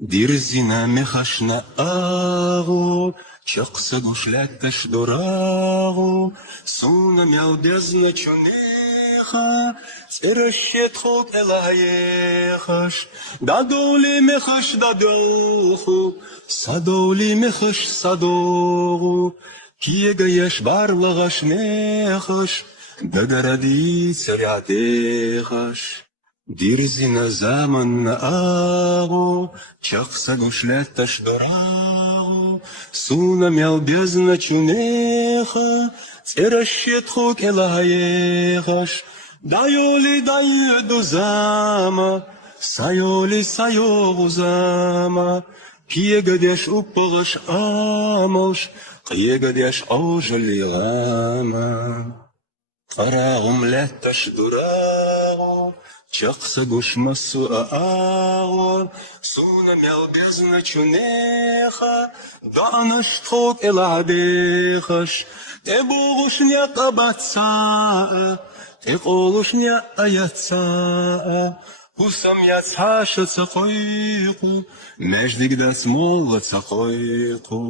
Дирзина мехашна агу, чакса гушлеттеш дорагу, суна мяу бездна чунеха, церещет хок элаехаш, дадоли мехаш дадоху, садоли мехаш садогу, киегаеш барлагаш мехаш, дагаради царятехаш. Дирзина заман на агу, чакса гушлеттеш дорагу, суна мяу бездна чунеха, церещет хок элаехаш, дайоли дайеду зама, сайоли сайогу зама, киегадеш уппагаш амош, киегадеш аужали гама. Қарағым ләтташ дурағу, чақса гушмасу ағу, суна мяу бездна чунеха, данаш тхок эладехаш, те буғушня қабатсаа, те қолушня аятсаа, хусам яцаша цақойқу, мәждигдас молла цақойқу.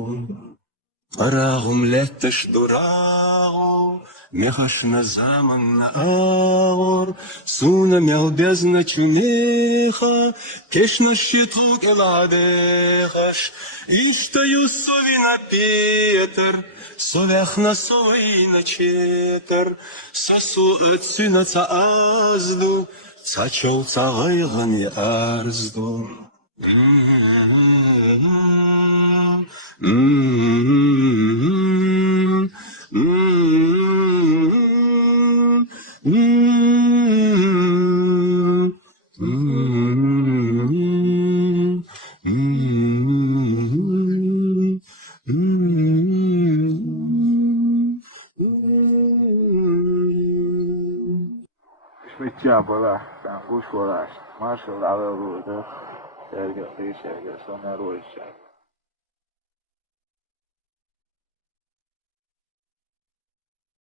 Қарағым ләтташ дурағу, мехашна заман на агор, суна мяу бездна чунеха, кешна щитрук эладехаш, истаю совина Петър, совяхна совина четър, сасу ötsüna ca azdu, ca çol ca gayğani arzdu. Шмитя была, там гуш вораш, маршал авел буде, серге, сонна ройша.